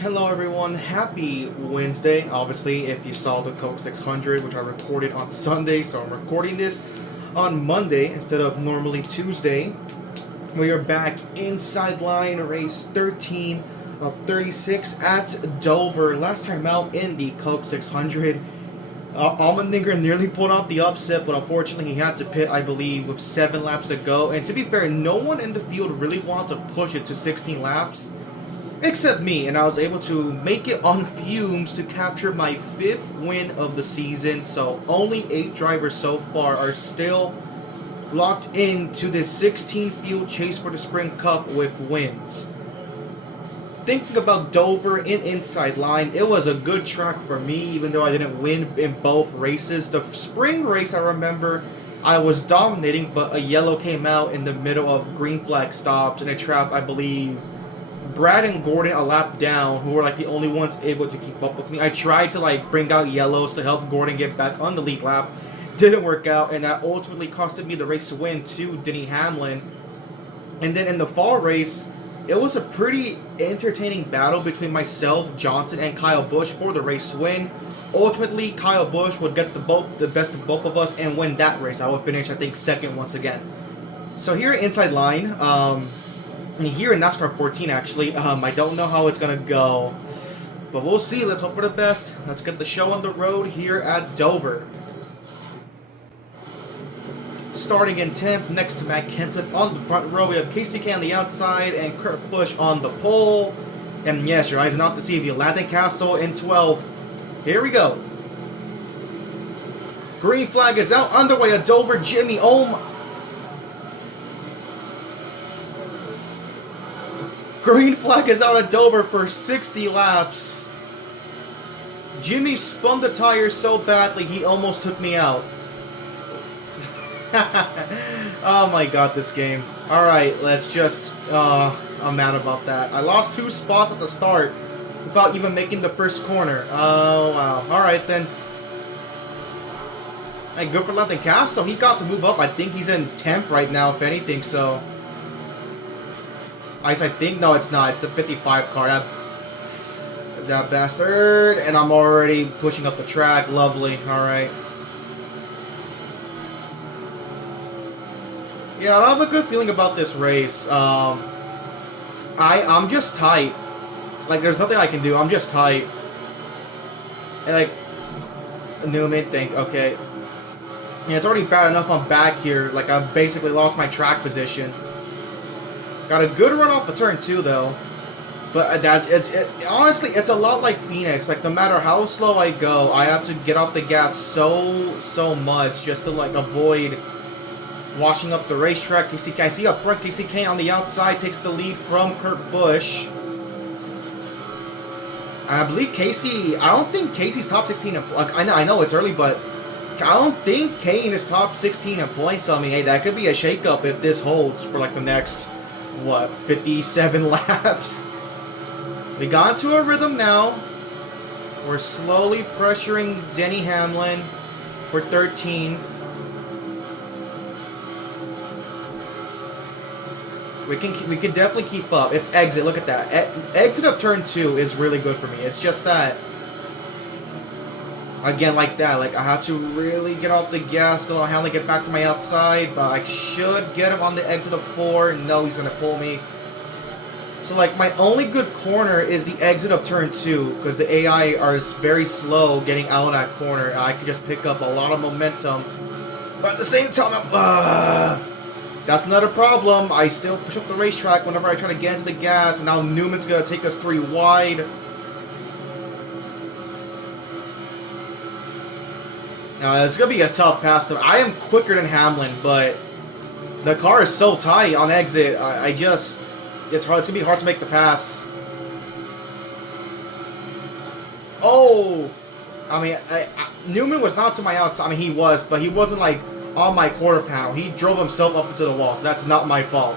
Hello everyone, happy Wednesday. Obviously, if you saw the Coke 600, which I recorded on Sunday, so I'm recording this on Monday instead of normally Tuesday. We are back inside line, race 13 of 36 at Dover. Last time out in the Coke 600. Allmendinger nearly pulled off the upset, but unfortunately he had to pit, I believe, with 7 laps to go. And to be fair, no one in the field really wanted to push it to 16 laps. Except me, and I was able to make it on fumes to capture my 5th win of the season. So only 8 drivers so far are still locked into this 16 field chase for the Spring Cup with wins. Thinking about Dover in inside line, it was a good track for me, even though I didn't win in both races. The spring race, I remember, I was dominating, but a yellow came out in the middle of green flag stops, and it trapped, I believe, Brad and Gordon a lap down, who were like the only ones able to keep up with me. I tried to bring out yellows to help Gordon get back on the lead lap. Didn't work out, and that ultimately costed me the race win to Denny Hamlin. And then in the fall race, it was a pretty entertaining battle between myself, Johnson, and Kyle Busch for the race win. Ultimately, Kyle Busch would get the best of both of us and win that race. I would finish, I think, second once again. So here at inside line, here in NASCAR 14, actually, I don't know how it's going to go, but we'll see. Let's hope for the best. Let's get the show on the road here at Dover. Starting in 10th, next to Matt Kenseth on the front row, we have KCK on the outside and Kurt Busch on the pole. And yes, your eyes are not deceived. The Landon Castle in 12th. Here we go. Green flag is out, underway at Dover. Jimmy Ohm. Green flag is out at Dover for 60 laps. Jimmy spun the tires so badly he almost took me out. Oh my god, this game. Alright, let's just... I'm mad about that. I lost 2 spots at the start without even making the first corner. Oh, wow. Alright then. Hey, good for Landon Castle. He got to move up. I think he's in 10th right now, if anything, so... I think, no, it's not. It's the 55 car. That bastard. And I'm already pushing up the track. Lovely. Alright. Yeah, I have a good feeling about this race. I'm just tight. There's nothing I can do. I'm just tight. And, Newman, okay. Yeah, it's already bad enough I'm back here. I've basically lost my track position. Got a good run off the turn 2, though. But honestly, it's a lot like Phoenix. No matter how slow I go, I have to get off the gas so much just to, avoid washing up the racetrack. KCK, I see up front, KCK on the outside takes the lead from Kurt Busch. I believe Casey, I don't think Casey's top 16 in, I know it's early, but I don't think Kane is top 16 in points. I mean, hey, that could be a shakeup if this holds for the next, 57 laps. We got into a rhythm now. We're slowly pressuring Denny Hamlin for 13th. We can definitely keep up. It's exit. Look at that. Exit of turn 2 is really good for me. It's just that, again, like that. I have to really get off the gas, go Hamlin, get back to my outside, but I should get him on the exit of 4. No, he's gonna pull me. So my only good corner is the exit of turn 2, because the AI are very slow getting out of that corner. I can just pick up a lot of momentum, but at the same time, that's not a problem. I still push up the racetrack whenever I try to get into the gas, and now Newman's gonna take us 3 wide. Now, it's gonna be a tough pass. I am quicker than Hamlin, but the car is so tight on exit. It's hard. It's gonna be hard to make the pass. Oh, I mean, Newman was not to my outside. I mean, he was, but he wasn't on my quarter panel. He drove himself up into the wall, so that's not my fault.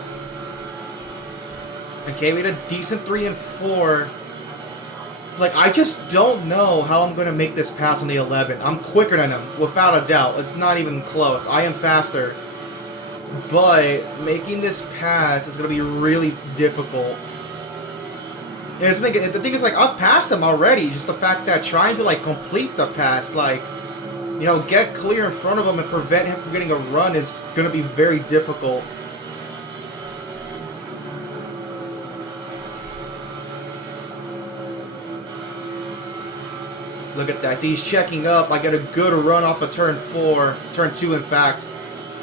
Okay, we had a decent 3 and 4. I just don't know how I'm going to make this pass on the 11. I'm quicker than him, without a doubt. It's not even close. I am faster. But making this pass is going to be really difficult. The thing is, like, I've passed him already. Just the fact that trying to, like, complete the pass, like, you know, get clear in front of him and prevent him from getting a run is going to be very difficult. Look at that. See, he's checking up. I get a good run off of turn 4. Turn 2, in fact.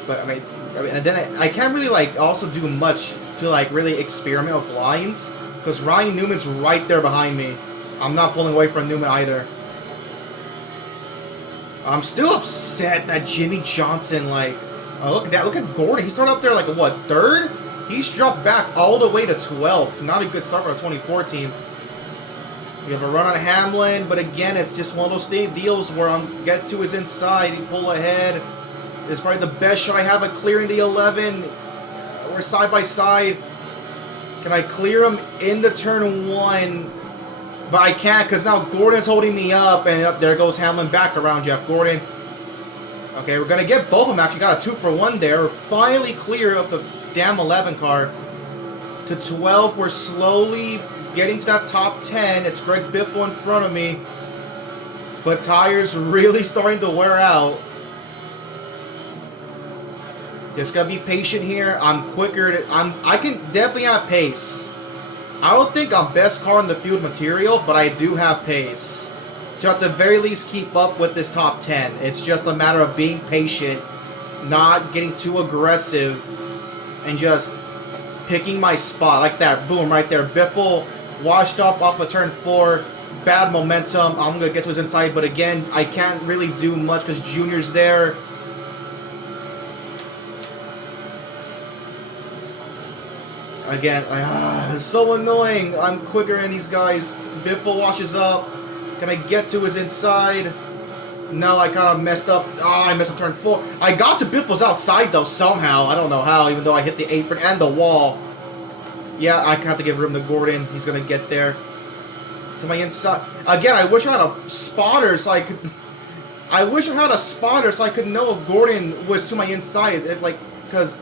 But, I mean and then I can't really, like, also do much to, like, really experiment with lines. Because Ryan Newman's right there behind me. I'm not pulling away from Newman either. I'm still upset that Jimmy Johnson, like... Oh, look at that. Look at Gordon. He started up there, like, what, 3rd? He's dropped back all the way to 12th. Not a good start for a 2014. We have a run on Hamlin, but again, it's just one of those deals where I'm get to his inside, he pull ahead. It's probably the best shot I have at clearing the 11. We're side by side. Can I clear him into turn 1? But I can't because now Gordon's holding me up, and up there goes Hamlin back around Jeff Gordon. Okay, we're going to get both of them actually. Got a 2 for 1 there. We're finally clear of the damn 11 car. To 12, we're slowly getting to that top 10. It's Greg Biffle in front of me. But tires really starting to wear out. Just gotta be patient here. I'm quicker. I can definitely have pace. I don't think I'm best car in the field material, but I do have pace. To at the very least keep up with this top 10. It's just a matter of being patient, not getting too aggressive, and just picking my spot like that. Boom, right there. Biffle washed up off of turn 4. Bad momentum. I'm gonna get to his inside, but again, I can't really do much because Junior's there. Again, it's so annoying. I'm quicker than these guys. Biffle washes up. Can I get to his inside? No, I kind of messed up. Oh, I messed up turn 4. I got to Biffle's outside, though, somehow. I don't know how, even though I hit the apron and the wall. Yeah, I have to give room to Gordon. He's going to get there. To my inside. Again, I wish I had a spotter so I could... I wish I had a spotter so I could know if Gordon was to my inside. Because...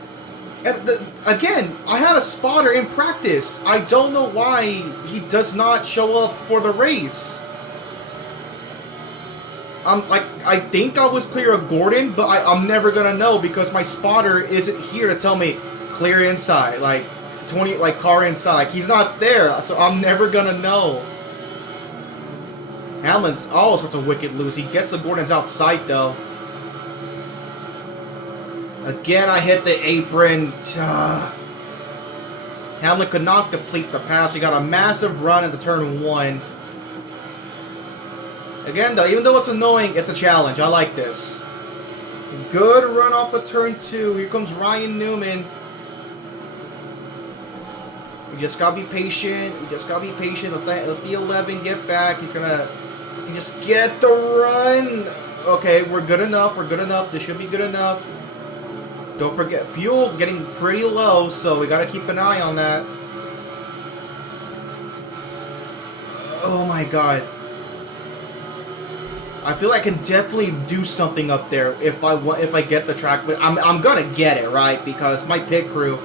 Again, I had a spotter in practice. I don't know why he does not show up for the race. I think I was clear of Gordon, but I'm never gonna know because my spotter isn't here to tell me clear inside, like 20, like car inside. He's not there, so I'm never gonna know. Hamlin's all sorts of wicked loose. He gets the Gordon's outside though. Again, I hit the apron. Hamlin could not complete the pass. We got a massive run into turn 1. Again, though, even though it's annoying, it's a challenge. I like this. Good run off of turn 2. Here comes Ryan Newman. We just gotta be patient. We just gotta be patient. Let the 11 get back. He can just get the run. Okay, we're good enough. We're good enough. This should be good enough. Don't forget, fuel getting pretty low, so we gotta keep an eye on that. Oh my god. I feel I can definitely do something up there if I get the track, but I'm gonna get it, right? Because my pit crew.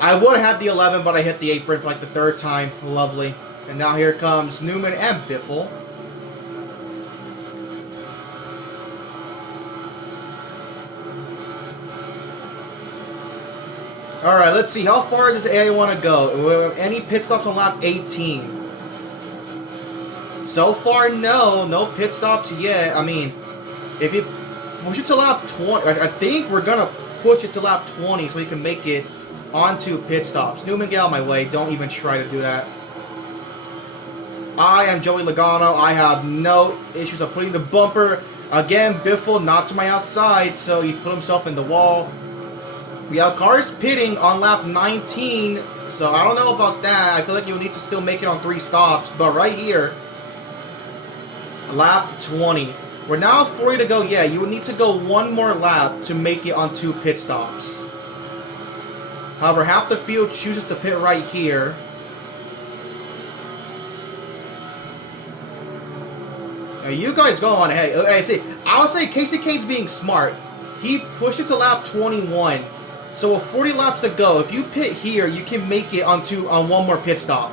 I would have had the 11, but I hit the apron for like the 3rd time. Lovely. And now here comes Newman and Biffle. Alright, let's see. How far does AI want to go? Any pit stops on lap 18? So far, no. No pit stops yet. I mean, if you push it to lap 20, I think we're going to push it to lap 20 so we can make it onto pit stops. Newman, get out of my way. Don't even try to do that. I am Joey Logano. I have no issues of putting the bumper. Again, Biffle not to my outside, so he put himself in the wall. We have cars pitting on lap 19, so I don't know about that. I feel like you'll need to still make it on 3 stops, but right here, lap 20. We're now 40 to go. Yeah, you would need to go 1 more lap to make it on 2 pit stops. However, half the field chooses to pit right here. Now, you guys go on ahead. I say, I'll say Casey Kane's being smart. He pushed it to lap 21. So with 40 laps to go, if you pit here, you can make it on 1 more pit stop.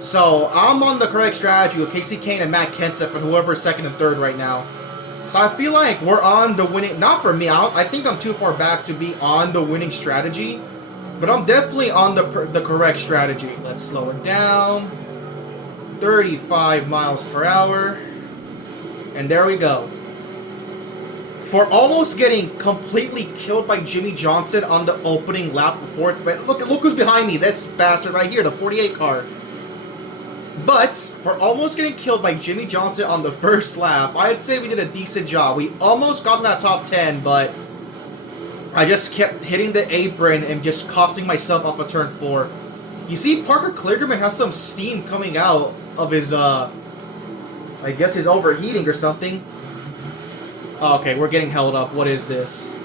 So I'm on the correct strategy with Casey Kane and Matt Kenseth and whoever is second and third right now. So I feel like we're on the winning. Not for me. I think I'm too far back to be on the winning strategy, but I'm definitely on the correct strategy. Let's slow it down. 35 miles per hour, and there we go. For almost getting completely killed by Jimmy Johnson on the opening lap before. Look who's behind me. This bastard right here, the 48 car. But for almost getting killed by Jimmy Johnson on the first lap, I'd say we did a decent job. We almost got to that top 10, but I just kept hitting the apron and just costing myself off of turn 4. You see, Parker Kligerman has some steam coming out of his, I guess his overheating or something. Oh, okay, we're getting held up. What is this?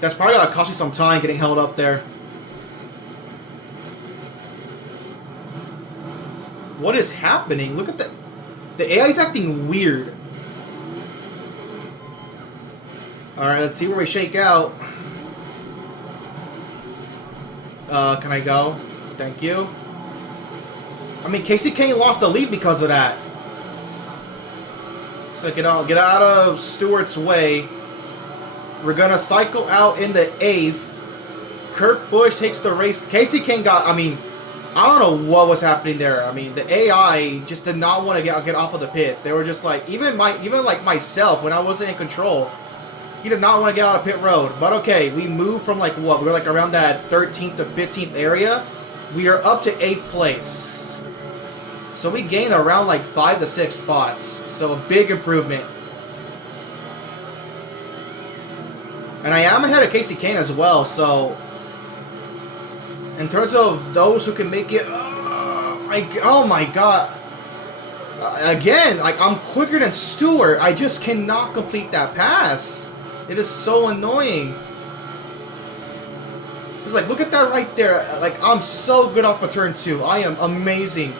That's probably gonna cost me some time getting held up there. What is happening? Look at that. The AI is acting weird. Alright, let's see where we shake out. Can I go? Thank you. I mean, Casey Kane lost the lead because of that. So get out of Stewart's way. We're gonna cycle out in the 8th. Kurt Busch takes the race. Casey Kane got, I mean, I don't know what was happening there. I mean, the AI just did not want to get off of the pits. They were just like, even like myself, when I wasn't in control, he did not want to get out of pit road. But okay, we moved from like what? We're like around that 13th to 15th area. We are up to 8th place. So we gained around like 5 to 6 spots. So a big improvement. And I am ahead of Casey Kane as well, so in terms of those who can make it, oh my god. Again, like, I'm quicker than Stewart. I just cannot complete that pass. It is so annoying. Just like, look at that right there. Like, I'm so good off of turn 2. I am amazing.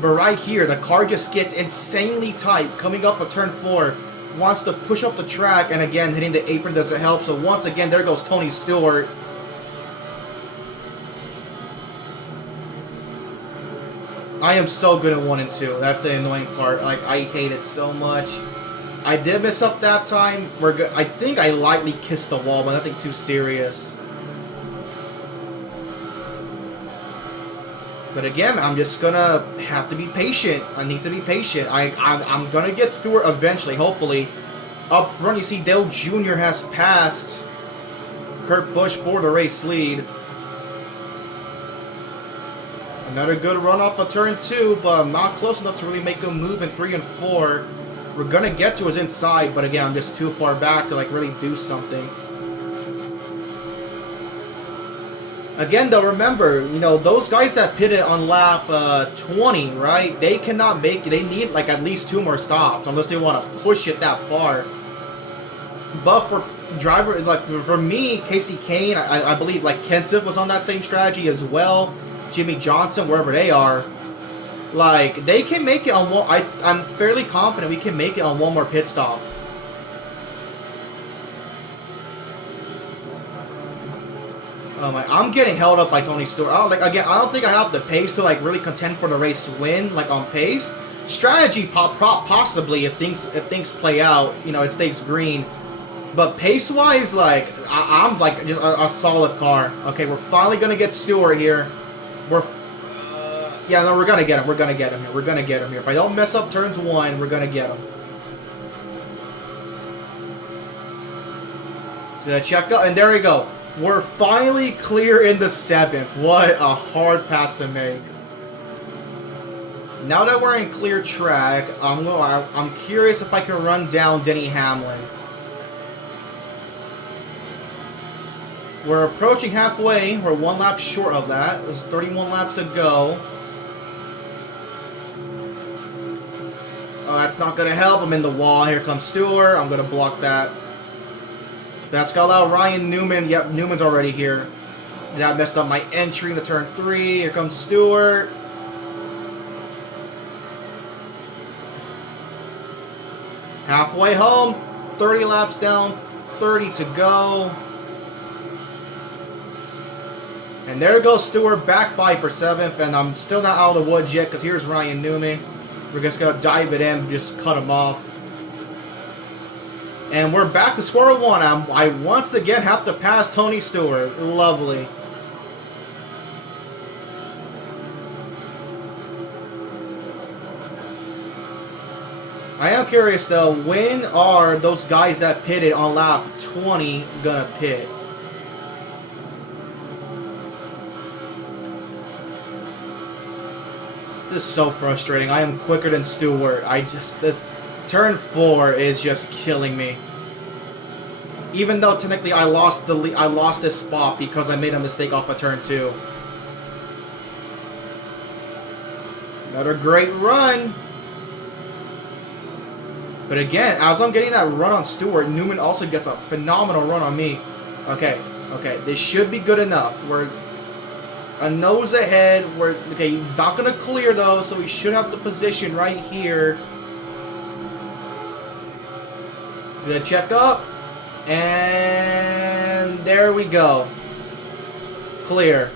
But right here, the car just gets insanely tight. Coming up a turn 4. Wants to push up the track. And again, hitting the apron doesn't help. So once again, there goes Tony Stewart. I am so good at 1 and 2. That's the annoying part. Like, I hate it so much. I did mess up that time. We're good. I think I lightly kissed the wall, but nothing too serious. But again, I'm just gonna have to be patient. I need to be patient. I'm gonna get Stewart eventually, hopefully. Up front, you see Dale Jr. has passed Kurt Busch for the race lead. Another good run off of turn 2, but not close enough to really make a move in 3 and 4. We're gonna get to his inside, but again, I'm just too far back to like really do something. Again, though, remember, you know, those guys that pitted on lap 20, right? They cannot make. They need like at least 2 more stops unless they want to push it that far. But for driver, like for me, Casey Kane, I believe like Kenseth was on that same strategy as well. Jimmy Johnson, wherever they are, like they can make it on one. I'm fairly confident we can make it on 1 more pit stop. I'm getting held up by Tony Stewart. I don't think I have the pace to like really contend for the race win, like on pace. Strategy possibly if things play out, you know, it stays green. But pace-wise, like I'm like just a solid car. Okay, we're finally gonna get Stewart here. Yeah, no, we're gonna get him. We're gonna get him here. We're gonna get him here. If I don't mess up turns 1, we're gonna get him. So I checked out, and there we go. We're finally clear in the 7th. What a hard pass to make. Now that we're in clear track, I'm curious if I can run down Denny Hamlin. We're approaching halfway. We're 1 lap short of that. There's 31 laps to go. Oh, that's not going to help. I'm in the wall. Here comes Stewart. I'm going to block that. That's going to allow Ryan Newman. Yep, Newman's already here. That messed up my entry into turn 3. Here comes Stewart. Halfway home. 30 laps down. 30 to go. And there goes Stewart back by for 7th, and I'm still not out of the woods yet because here's Ryan Newman. We're just going to dive it in, just cut him off. And we're back to square one. I once again have to pass Tony Stewart. Lovely. I am curious though, when are those guys that pitted on lap 20 gonna pit? This is so frustrating. I am quicker than Stewart. Turn 4 is just killing me. Even though technically I lost this spot because I made a mistake off of turn 2. Another great run. But again, as I'm getting that run on Stewart, Newman also gets a phenomenal run on me. Okay, this should be good enough. We're a nose ahead. Okay, he's not going to clear though, so we should have the position right here. Gonna check up, and there we go. Clear.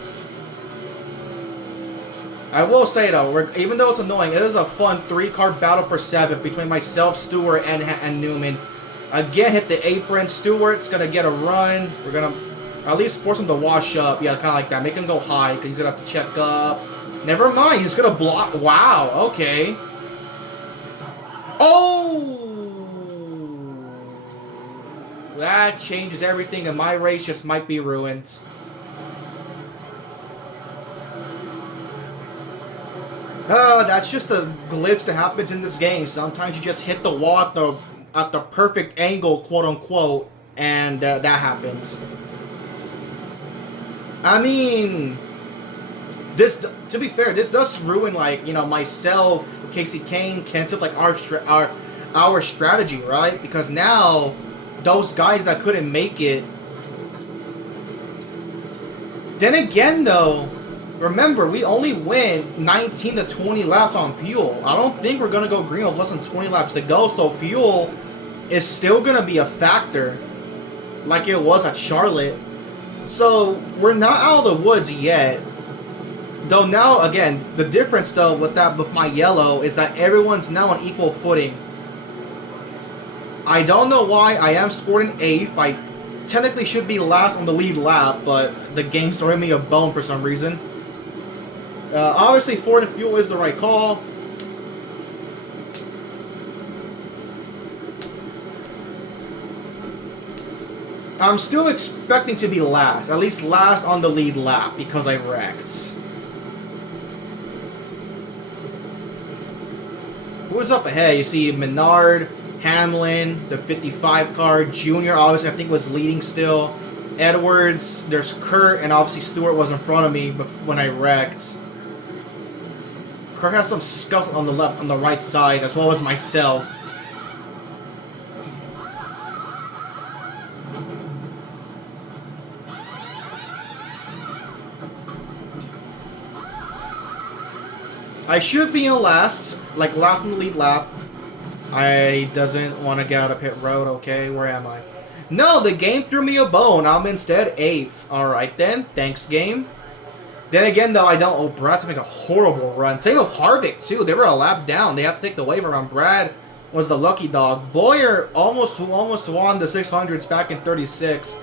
I will say though, even though it's annoying, it is a fun 3-car battle for 7th between myself, Stewart, and Newman. Again, hit the apron. Stewart's gonna get a run. We're gonna at least force him to wash up. Yeah, kind of like that. Make him go high because he's gonna have to check up. Never mind. He's gonna block. Wow. Okay. Oh. That changes everything, and my race just might be ruined. That's just a glitch that happens in this game. Sometimes you just hit the wall at the perfect angle, quote unquote, and that happens. I mean, to be fair, this does ruin, like, you know, myself, Casey Kane, Kenseth, like our strategy, right? Because now those guys that couldn't make it. Then again, though, remember, we only went 19 to 20 laps on fuel. I don't think we're going to go green with less than 20 laps to go, so fuel is still going to be a factor like it was at Charlotte. So, we're not out of the woods yet. Though now, again, the difference, though, with my yellow is that everyone's now on equal footing. I don't know why I am scored in 8th. I technically should be last on the lead lap, but the game's throwing me a bone for some reason. Obviously, Ford and fuel is the right call. I'm still expecting to be last, at least last on the lead lap, because I wrecked. Who's up ahead? You see Menard, Hamlin, the 55 car, Junior, obviously I think was leading still. Edwards, there's Kurt, and obviously Stewart was in front of me when I wrecked. Kurt has some scuffs on the right side, as well as myself. I should be in last, like last in the lead lap. I doesn't want to get out of pit road. Okay, where am I? No, the game threw me a bone. I'm instead 8th. Alright then, thanks game. Then again though, I don't... Oh, Brad's making a horrible run. Same with Harvick too. They were a lap down. They have to take the wave around. Brad was the lucky dog. Boyer almost won the 600s back in 36.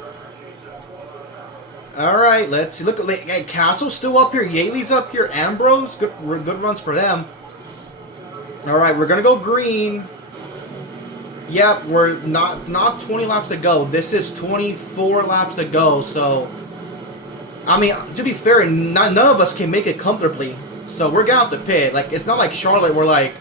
Alright, let's see. Look at Castle's still up here. Yaley's up here. Ambrose, good runs for them. Alright, we're gonna go green. Yep, we're not 20 laps to go. This is 24 laps to go, so I mean, to be fair, none of us can make it comfortably. So we're going to have to pit. Like, it's not like Charlotte where, like,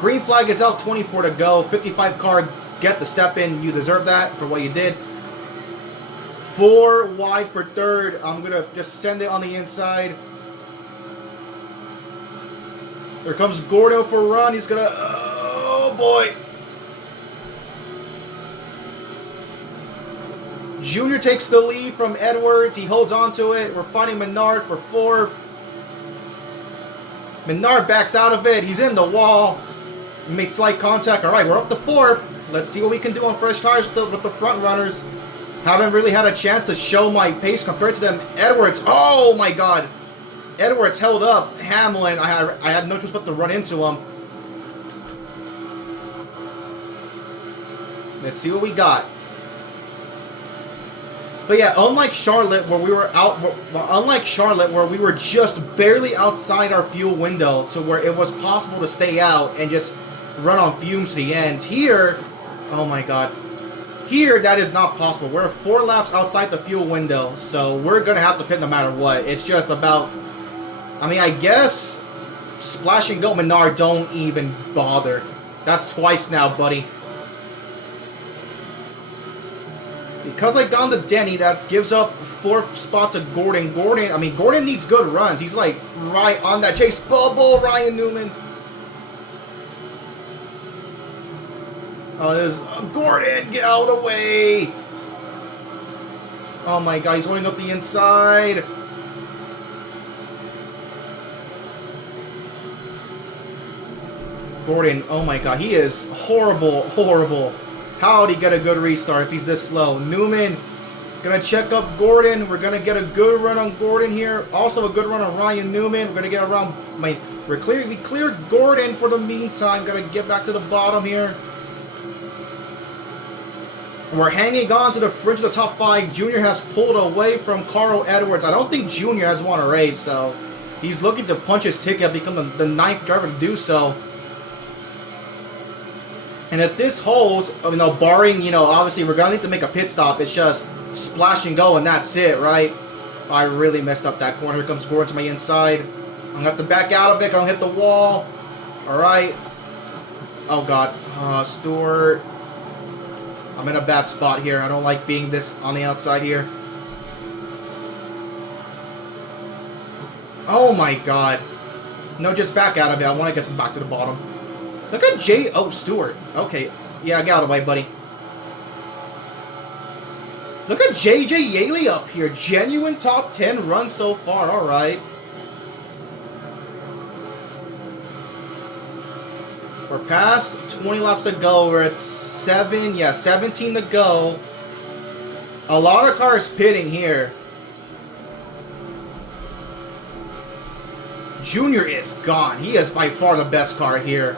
green flag is out, 24 to go, 55 car, get the step in. You deserve that for what you did. 4 wide for 3rd. I'm going to just send it on the inside. There comes Gordo for a run. He's going to... Oh, boy. Junior takes the lead from Edwards. He holds on to it. We're fighting Menard for 4th. Menard backs out of it. He's in the wall. He makes slight contact. All right, we're up to 4th. Let's see what we can do on fresh tires with the front runners. Haven't really had a chance to show my pace compared to them. Edwards, oh my god. Edwards held up Hamlin. I had no choice but to run into him. Let's see what we got. But yeah, unlike Charlotte where we were just barely outside our fuel window to where it was possible to stay out and just run on fumes to the end. Here, oh my god. Here, that is not possible. We're 4 laps outside the fuel window, so we're going to have to pit no matter what. It's just about, I mean, I guess Splash and Go Menard don't even bother. That's twice now, buddy. Because I got the Denny, that gives up 4th spot to Gordon. Gordon needs good runs. He's like right on that chase. Bubble, Ryan Newman. Oh, there's Gordon, get out of the way. Oh my god, he's going up the inside. Gordon, oh my god, he is horrible, horrible. How'd he get a good restart if he's this slow? Newman, gonna check up Gordon. We're gonna get a good run on Gordon here. Also a good run on Ryan Newman. We're gonna get around we cleared Gordon for the meantime. Gonna get back to the bottom here. We're hanging on to the fringe of the top 5. Junior has pulled away from Carl Edwards. I don't think Junior has won a race, so he's looking to punch his ticket, become the 9th driver to do so. And if this holds, barring, obviously we're going to need to make a pit stop. It's just splash and go, and that's it, right? I really messed up that corner. Here comes Gordon to my inside. I'm going to have to back out of it. I'm going to hit the wall. All right. Oh, God. Stewart. I'm in a bad spot here. I don't like being this on the outside here. Oh, my God. No, just back out of it. I want to get back to the bottom. Look at Stewart. Okay. Yeah, get out of the way, buddy. Look at JJ Yaley up here. Genuine top 10 run so far. All right. We're past 20 laps to go. We're at 17 to go. A lot of cars pitting here. Junior is gone. He is by far the best car here.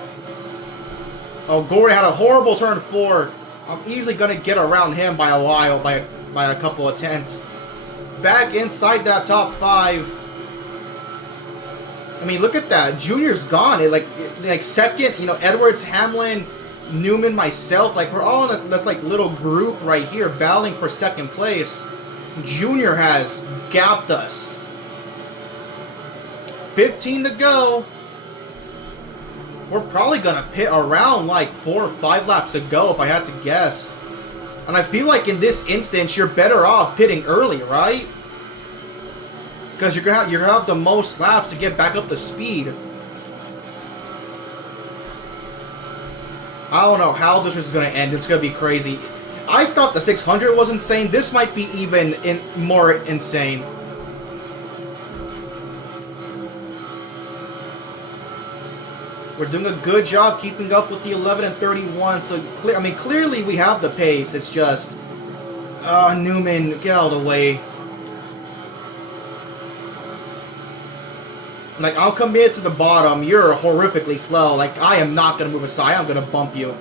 Oh, Gordon had a horrible turn 4. I'm easily going to get around him by a while, by a couple of tenths. Back inside that top 5. I mean, look at that. Junior's gone. Like second, Edwards, Hamlin, Newman, myself. Like, we're all in this like little group right here battling for second place. Junior has gapped us. 15 to go. We're probably going to pit around like 4 or 5 laps to go if I had to guess. And I feel like in this instance, you're better off pitting early, right? Because you're gonna have the most laps to get back up to speed. I don't know how this is going to end. It's going to be crazy. I thought the 600 was insane. This might be even more insane. We're doing a good job keeping up with the 11 and 31. So, clearly we have the pace. It's just... Newman, get out of the way. Like, I'll commit to the bottom. You're horrifically slow. Like, I am not going to move aside. I'm going to bump you.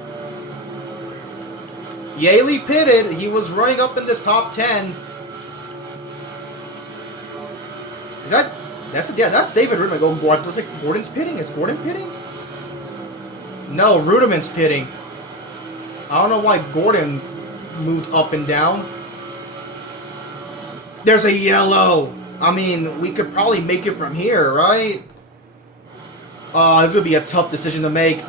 Yaley pitted. He was running up in this top 10. Is that... That's David Rudiman. Gordon's pitting? Is Gordon pitting? No, Rudiman's pitting. I don't know why Gordon moved up and down. There's a yellow. I mean, we could probably make it from here, right? This would be a tough decision to make.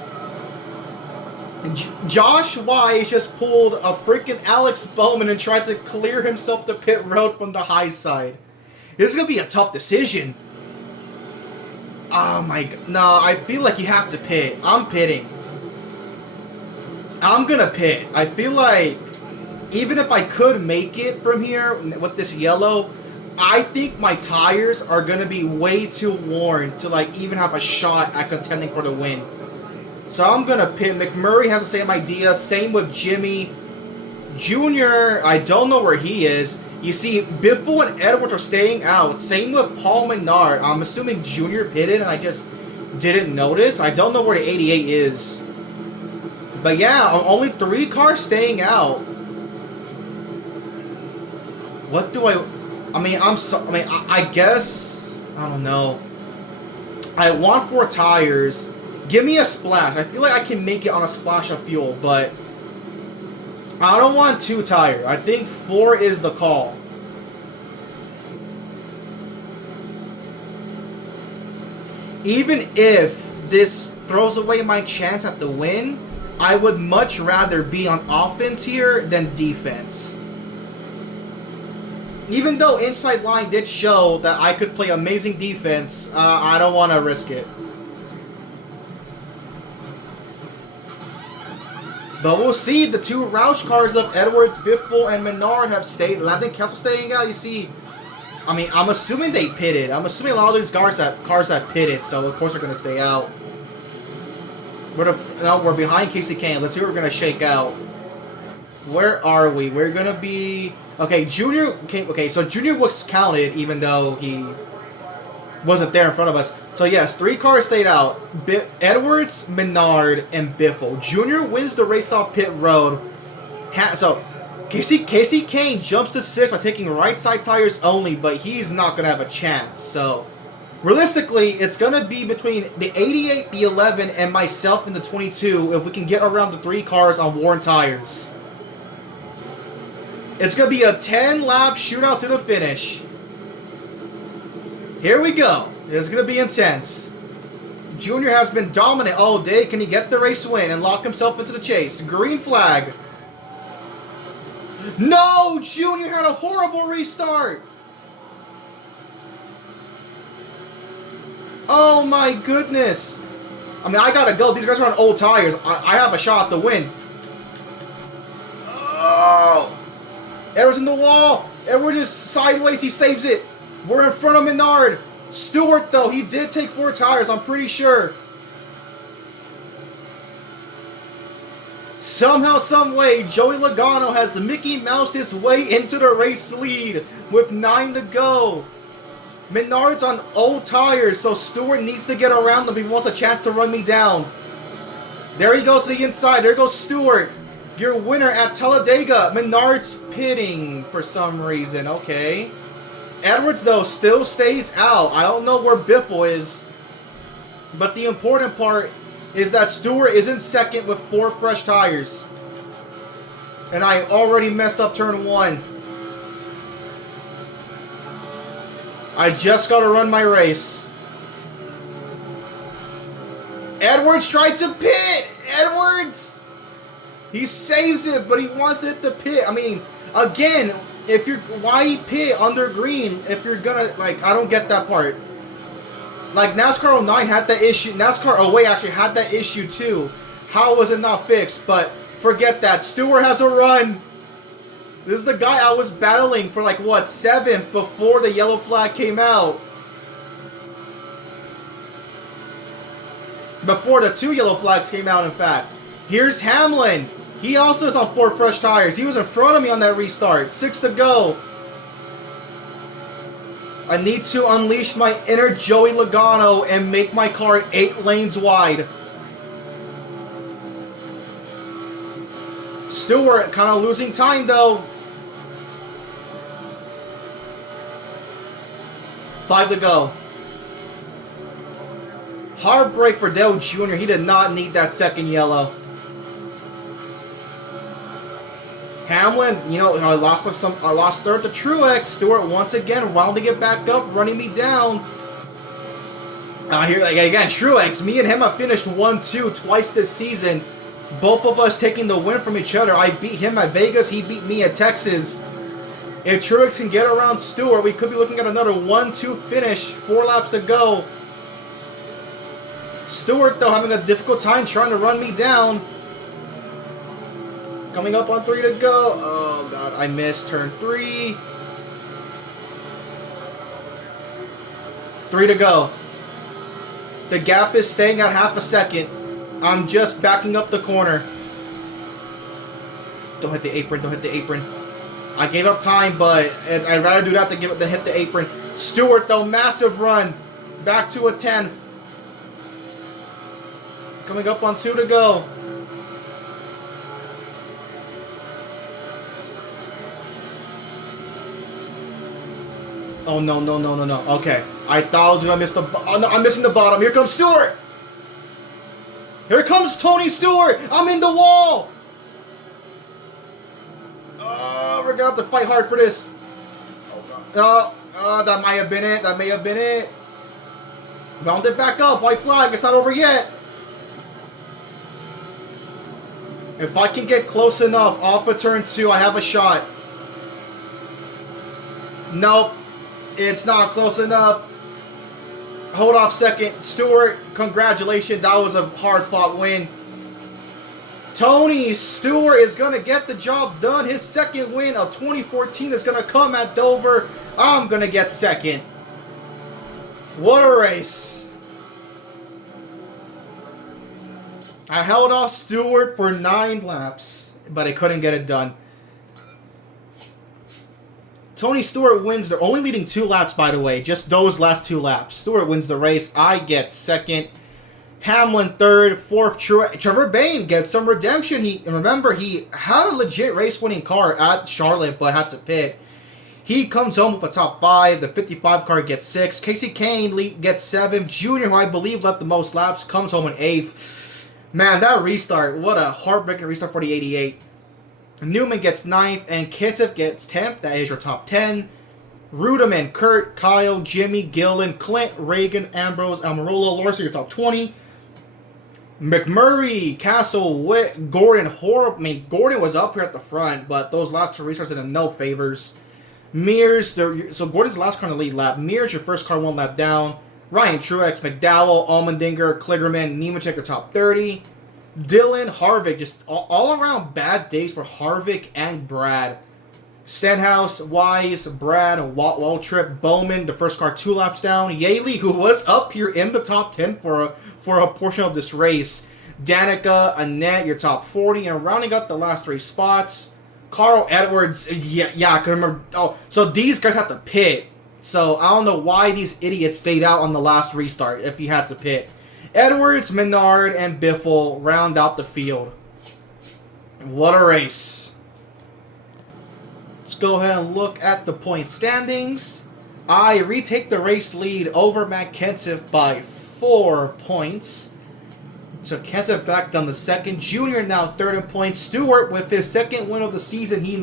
Josh Wise just pulled a freaking Alex Bowman and tried to clear himself the pit road from the high side. This is going to be a tough decision. Oh my god. No, I feel like you have to pit. I'm pitting. I'm going to pit. I feel like even if I could make it from here with this yellow, I think my tires are going to be way too worn to like even have a shot at contending for the win. So I'm going to pit. McMurray has the same idea. Same with Jimmy. Junior, I don't know where he is. You see, Biffle and Edwards are staying out. Same with Paul Menard. I'm assuming Junior pitted and I just didn't notice. I don't know where the 88 is. But yeah, only 3 cars staying out. What do I guess, I don't know. I want 4 tires. Give me a splash. I feel like I can make it on a splash of fuel, but I don't want 2 tires. I think 4 is the call. Even if this throws away my chance at the win, I would much rather be on offense here than defense. Even though inside line did show that I could play amazing defense, I don't want to risk it. But we'll see. The 2 Roush cars of Edwards, Biffle, and Menard have stayed. Landon Kessel staying out. You see, I mean, I'm assuming they pitted. I'm assuming a lot of these cars have pitted, so of course they're going to stay out. We're behind Casey Kane. Let's see what we're going to shake out. Where are we? We're going to be... Okay, Junior came... Okay, so Junior was counted even though he wasn't there in front of us. So yes, 3 cars stayed out. Edwards, Menard, and Biffle. Junior wins the race off pit road. So Casey Kane jumps to 6th by taking right side tires only, but he's not going to have a chance. So realistically, it's going to be between the 88, the 11, and myself in the 22 if we can get around the 3 cars on worn tires. It's going to be a 10-lap shootout to the finish. Here we go. It's going to be intense. Junior has been dominant all day. Can he get the race win and lock himself into the chase? Green flag. No! Junior had a horrible restart. Oh my goodness. I mean, I got to go. These guys are on old tires. I have a shot to win. Oh! Edwards in the wall. Edwards is sideways. He saves it. We're in front of Menard. Stewart, though, he did take 4 tires, I'm pretty sure. Somehow, some way, Joey Logano has Mickey Moused his way into the race lead with 9 to go. Menard's on old tires, so Stewart needs to get around them if he wants a chance to run me down. There he goes to the inside. There goes Stewart. Your winner at Talladega. Menard's pitting for some reason. Okay. Edwards, though, still stays out. I don't know where Biffle is. But the important part is that Stewart is in 2nd with 4 fresh tires. And I already messed up turn 1. I just got to run my race. Edwards tried to pit! Edwards! He saves it, but he wants it to pit. I mean, again... why pit under green if you're gonna, like, I don't get that part. Like, NASCAR 09 had that issue, NASCAR 08 actually had that issue too. How was it not fixed? But forget that. Stewart has a run. This is the guy I was battling for, like, what, 7th before the yellow flag came out. Before the 2 yellow flags came out, in fact. Here's Hamlin. He also is on 4 fresh tires. He was in front of me on that restart. 6 to go. I need to unleash my inner Joey Logano and make my car 8 lanes wide. Stewart kind of losing time, though. 5 to go. Heartbreak for Dale Jr. He did not need that 2nd yellow. Hamlin, you know, I lost 3rd to Truex. Stewart once again rounding it back up, running me down. Here, like, again, Truex, me and him have finished 1-2 twice this season. Both of us taking the win from each other. I beat him at Vegas, he beat me at Texas. If Truex can get around Stewart, we could be looking at another 1-2 finish, 4 laps to go. Stewart, though, having a difficult time trying to run me down. Coming up on 3 to go. Oh, God, I missed turn 3. 3 to go. The gap is staying at half a second. I'm just backing up the corner. Don't hit the apron. Don't hit the apron. I gave up time, but I'd rather do that than hit the apron. Stewart, though, massive run. Back to a 10th. Coming up on 2 to go. Oh, no, no, no, no, no. Okay. I thought I was going to miss the... Oh, no, I'm missing the bottom. Here comes Stewart. Here comes Tony Stewart. I'm in the wall. We're going to have to fight hard for this. Oh, that might have been it. That may have been it. Round it back up. White flag. It's not over yet. If I can get close enough off of turn 2, I have a shot. Nope. It's not close enough. Hold off second. Stewart, congratulations. That was a hard-fought win. Tony Stewart is going to get the job done. His second win of 2014 is going to come at Dover. I'm going to get second. What a race. I held off Stewart for 9 laps, but I couldn't get it done. Tony Stewart wins. They're only leading 2 laps, by the way. Just those last 2 laps. Stewart wins the race. I get second. Hamlin third. Fourth, Trevor Bayne gets some redemption. Remember, he had a legit race-winning car at Charlotte, but had to pit. He comes home with a top 5. The 55 car gets 6. Casey Kane gets 7. Junior, who I believe led the most laps, comes home in 8th. Man, that restart. What a heartbreaking restart for the 88. Newman gets 9th, and Kenseth gets 10th. That is your top 10. Rudeman, Kurt, Kyle, Jimmy, Gillen, Clint, Reagan, Ambrose, Almirola, Lawrence, your top 20. McMurray, Castle, Witt, Gordon, Gordon was up here at the front, but those last 2 restarts did him no favors. Mears, so Gordon's the last car in the lead lap. Mears, your first car 1 lap down. Ryan Truex, McDowell, Allmendinger, Kligerman, Nemechek, your top 30. Dylan, Harvick, just all around bad days for Harvick and Brad. Stenhouse, Wise, Brad, Waltrip, Bowman, the first car 2 laps down. Yaley, who was up here in the top 10 for a portion of this race. Danica, Annette, your top 40, and rounding up the last 3 spots, Carl Edwards. Yeah, I can remember. Oh, so these guys have to pit. So I don't know why these idiots stayed out on the last restart if he had to pit. Edwards, Menard, and Biffle round out the field. What a race. Let's go ahead and look at the point standings. I retake the race lead over Matt Kenseth by 4 points. So Kenseth back down to second. Junior now third in points. Stewart, with his second win of the season, he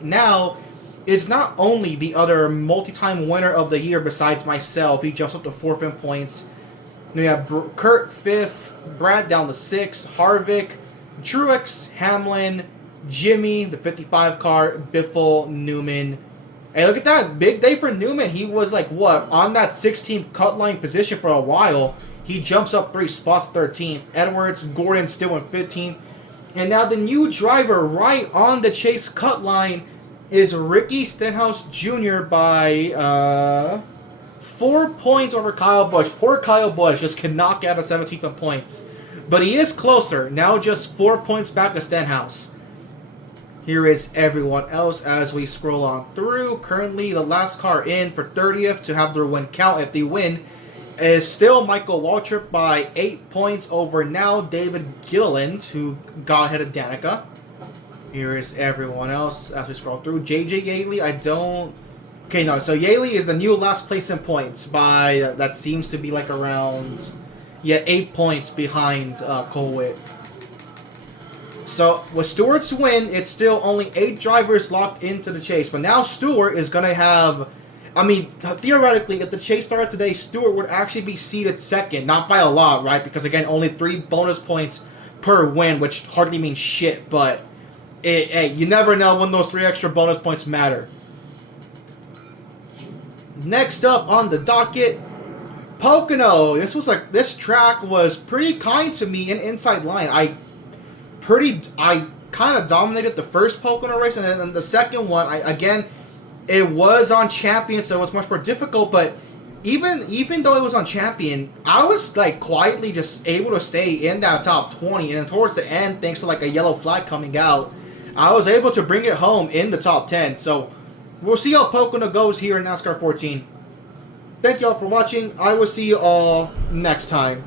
now is not only the other multi-time winner of the year besides myself. He jumps up to 4th in points. We have Kurt 5th, Brad down to 6th, Harvick, Truex, Hamlin, Jimmy, the 55 car, Biffle, Newman. Hey, look at that. Big day for Newman. He was like, what, on that 16th cut line position for a while. He jumps up 3 spots, 13th. Edwards, Gordon still in 15th. And now the new driver right on the chase cut line is Ricky Stenhouse Jr. by 4 points over Kyle Busch. Poor Kyle Busch just can knock out a 17th in points. But he is closer. Now just 4 points back to Stenhouse. Here is everyone else as we scroll on through. Currently, the last car in for 30th to have their win count if they win is still Michael Waltrip by 8 points over now David Gilliland, who got ahead of Danica. Here is everyone else as we scroll through. JJ Yaley, I don't... Okay, no, so Yaley is the new last place in points by, that seems to be like around, 8 points behind Colwitt. So, with Stewart's win, it's still only 8 drivers locked into the chase. But now Stewart is going to have... I mean, theoretically, if the chase started today, Stewart would actually be seated second. Not by a lot, right? Because, again, only 3 bonus points per win, which hardly means shit. But, hey, you never know when those 3 extra bonus points matter. Next up on the docket, Pocono. This track was pretty kind to me in inside line. I kind of dominated the first Pocono race, and then the second one, it was on Champion, so it was much more difficult, but even though it was on Champion, I was like quietly just able to stay in that top 20, and then towards the end, thanks to like a yellow flag coming out, I was able to bring it home in the top 10. So we'll see how Pocono goes here in NASCAR 14. Thank you all for watching. I will see you all next time.